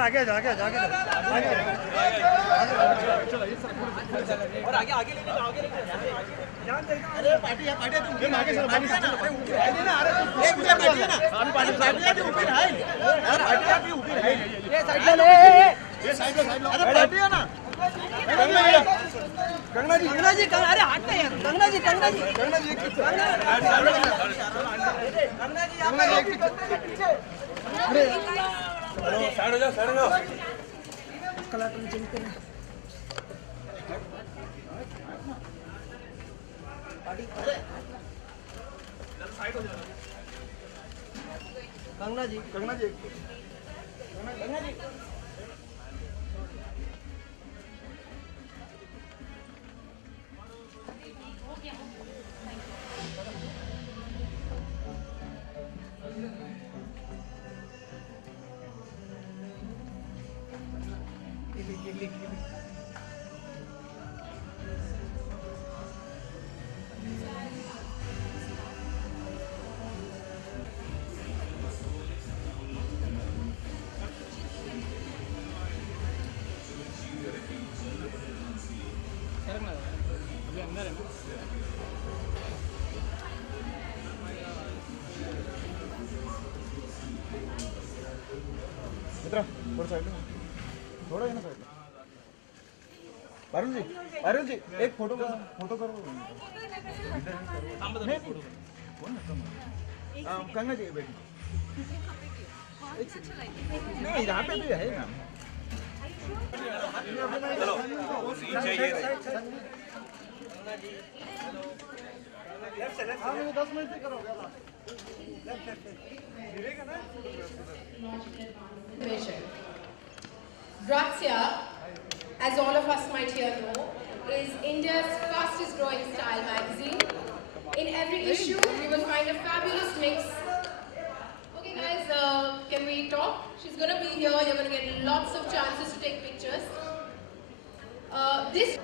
आगे जा आगे आगे और आगे आगे लेके जाओ आगे लेके अरे पार्टी तुम आगे चलो पार्टी ना अरे एक मुझे पार्टी ना अभी पार्टी ऊपर है यार पार्टी अभी ऊपर है ये साइड ले ये साइड लो अरे पार्टी है ना गंगा जी अरे हट ना यार गंगा जी अरे साइड हो जाओ कला तुम चेंज करना गंगा जी अभी अंदर है मित्रा थोड़ा साइड थोड़ा है ना साइड वरुण जी एक फोटो करो गंगा जी बैठी नहीं यहाँ पे भी है ना चलो 10 मिनट से करोगे Grazia, as all of us might here know, is India's fastest growing style magazine. In every issue, you will find a fabulous mix. Okay guys, can we talk? She's going to be here, you're going to get lots of chances to take pictures. This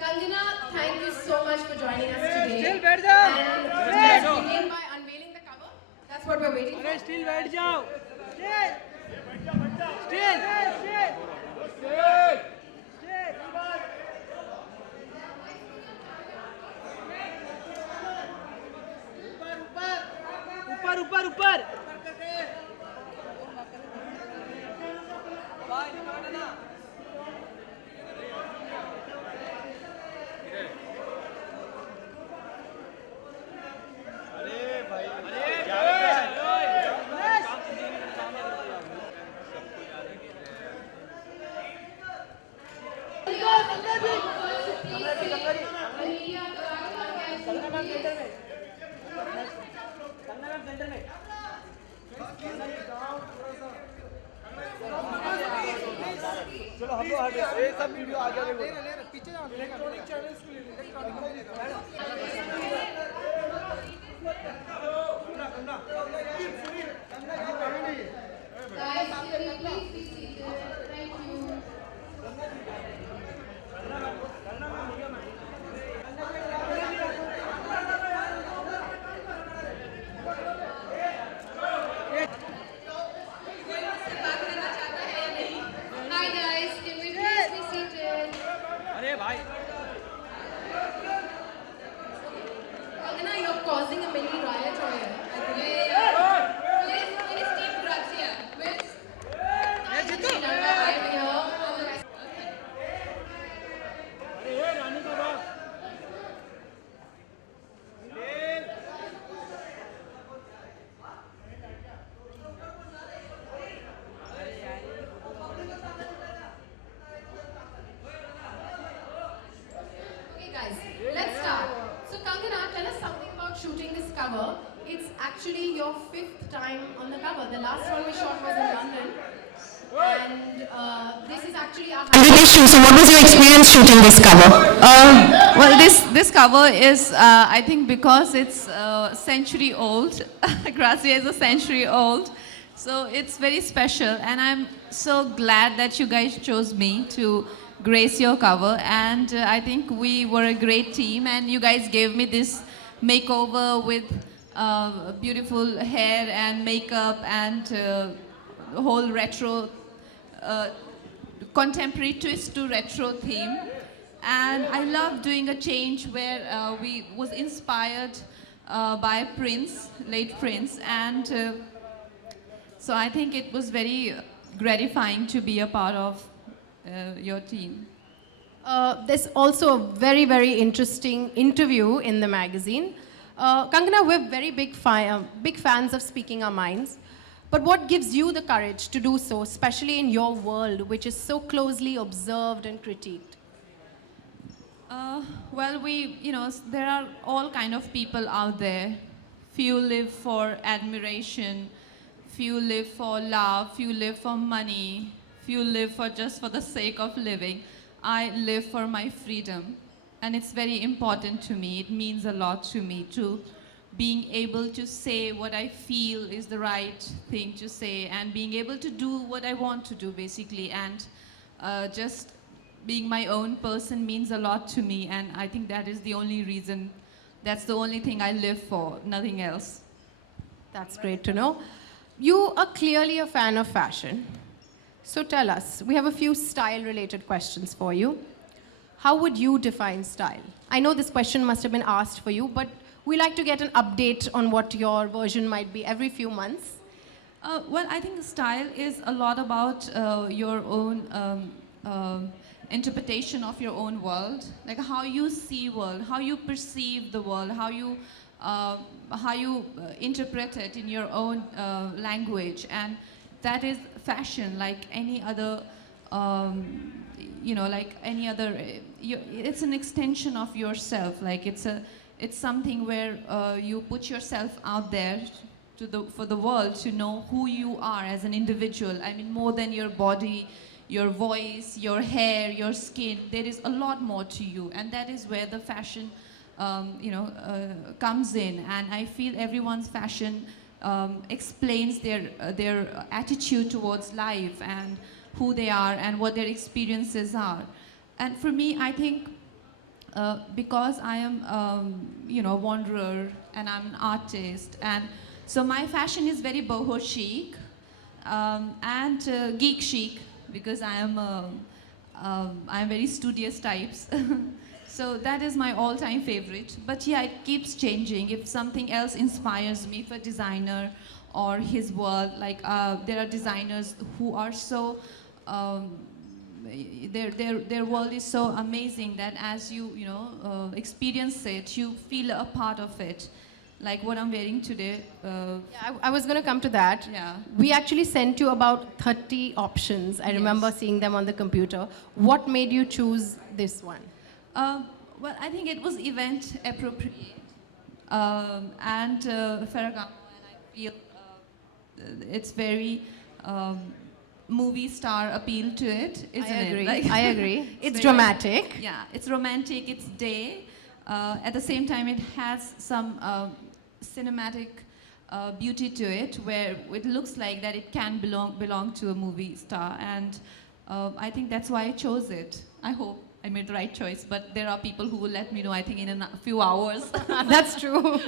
Kangana, thank you so much for joining us today. Still बैठ जाओ And let's begin by unveiling the cover. That's what we're waiting for. Still बैठ जाओ ऊपर चलो हम लोग ये सब वीडियो आगे ले पीछे जाओ इलेक्ट्रॉनिक चैनल्स के लिए Guys, can you please be seated? Thank you. Hi guys, can we please be seated? अरे भाई the last one we shot was in London. And this is actually our 100th issue. So what was your experience shooting this cover? Well, this cover is, I think, because it's century old. Grazia is a century old, so it's very special. And I'm so glad that you guys chose me to grace your cover. And I think we were a great team. And you guys gave me this makeover with beautiful hair and makeup and whole retro. Contemporary twist to retro theme, and I love doing a change where we was inspired by Prince, late Prince, and so I think it was very gratifying to be a part of your team. There's also a very, very interesting interview in the magazine. Kangana, we're very big fans of Speaking Our Minds. But what gives you the courage to do so, especially in your world, which is so closely observed and critiqued? Well, there are all kind of people out there. Few live for admiration, few live for love, few live for money, few live for just for the sake of living. I live for my freedom, and it's very important to me. It means a lot to me to being able to say what I feel is the right thing to say, and being able to do what I want to do, basically. And just being my own person means a lot to me, and I think that is the only reason, that's the only thing I live for, nothing else. That's great to know. You are clearly a fan of fashion. So tell us, we have a few style-related questions for you. How would you define style? I know this question must have been asked for you, but we like to get an update on what your version might be every few months. Well, I think style is a lot about your own interpretation of your own world, like how you see world, how you perceive the world, how you interpret it in your own language, and that is fashion, like any other. Like any other, it's an extension of yourself. Like it's something where you put yourself out there for the world to know who you are as an individual. I mean, more than your body, your voice, your hair, your skin. There is a lot more to you, and that is where the fashion, comes in. And I feel everyone's fashion explains their attitude towards life and who they are and what their experiences are. And for me, I think because I am, a wanderer and I'm an artist, and so my fashion is very boho chic and geek chic, because I'm very studious types. So that is my all-time favorite. But yeah, it keeps changing. If something else inspires me, if a designer or his world, like there are designers who are so their world is so amazing that as you experience it, you feel a part of it. Like what I'm wearing today. Yeah, I was going to come to that. Yeah. We actually sent you about 30 options. I remember seeing them on the computer. What made you choose this one? Well, I think it was event appropriate and Ferragamo, and I feel it's very movie star appeal to it, isn't it? Like, I agree. It's very, dramatic. Yeah, it's romantic, it's day. At the same time, it has some cinematic beauty to it, where it looks like that it can belong to a movie star, and I think that's why I chose it. I hope I made the right choice, but there are people who will let me know, I think, in a few hours. That's true.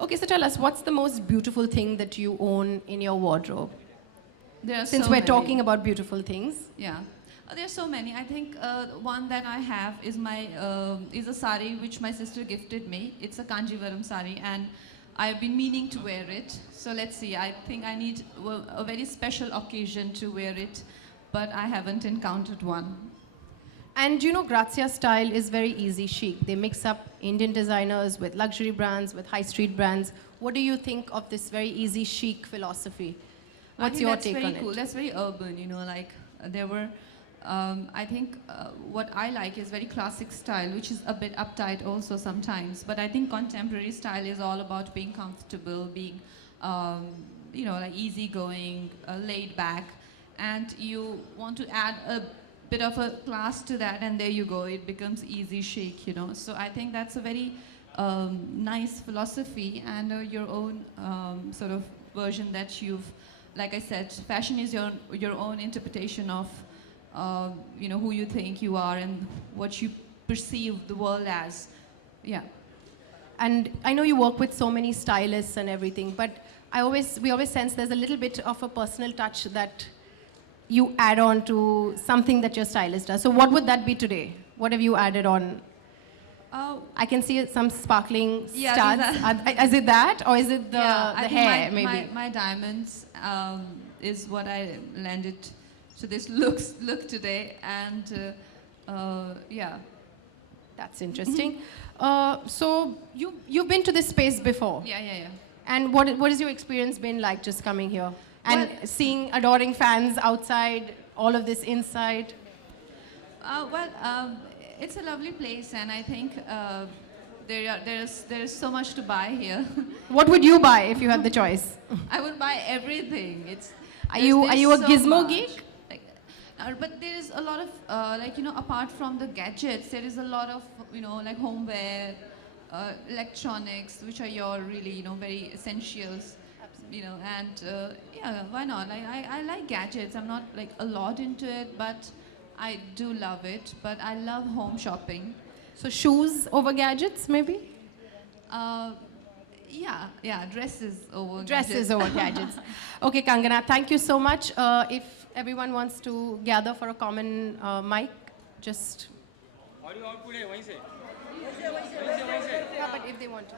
Okay, so tell us, what's the most beautiful thing that you own in your wardrobe? There are Since so we're many. talking about beautiful things. Yeah. There's so many. I think one that I have is is a sari which my sister gifted me. It's a Kanjivaram sari, and I've been meaning to wear it. So let's see. I think I need a very special occasion to wear it, but I haven't encountered one. And you know, Grazia style is very easy chic. They mix up Indian designers with luxury brands, with high street brands. What do you think of this very easy chic philosophy? What's your take on it? That's very cool. That's very urban, like there were, I think what I like is very classic style, which is a bit uptight also sometimes. But I think contemporary style is all about being comfortable, being, like easygoing, laid back, and you want to add a bit of a class to that, and there you go, it becomes easy chic, So I think that's a very nice philosophy and your own sort of version that you've, like I said, fashion is your own interpretation of, who you think you are and what you perceive the world as. Yeah. And I know you work with so many stylists and everything, but we always sense there's a little bit of a personal touch that you add on to something that your stylist does. So what would that be today? What have you added on? I can see some sparkling studs. Is it that, or is it the I think hair, maybe? my diamonds is what I landed to this look today, and yeah. That's interesting. So you've been to this space before. Yeah. And what has your experience been like just coming here? And seeing adoring fans outside, all of this inside? It's a lovely place, and I think there is so much to buy here. What would you buy if you had the choice? I would buy everything. Are you a so gizmo much. geek? But there is a lot of apart from the gadgets, there is a lot of like homeware, electronics, which are your really very essentials. And yeah, why not? I like gadgets. I'm not like a lot into it, but I do love it. But I love home shopping. So shoes over gadgets, maybe? Yeah, dresses over Dresses gadgets. over gadgets. Okay, Kangana, thank you so much. If everyone wants to gather for a common mic, just... audio output है वहीं से Yeah, but if they want to.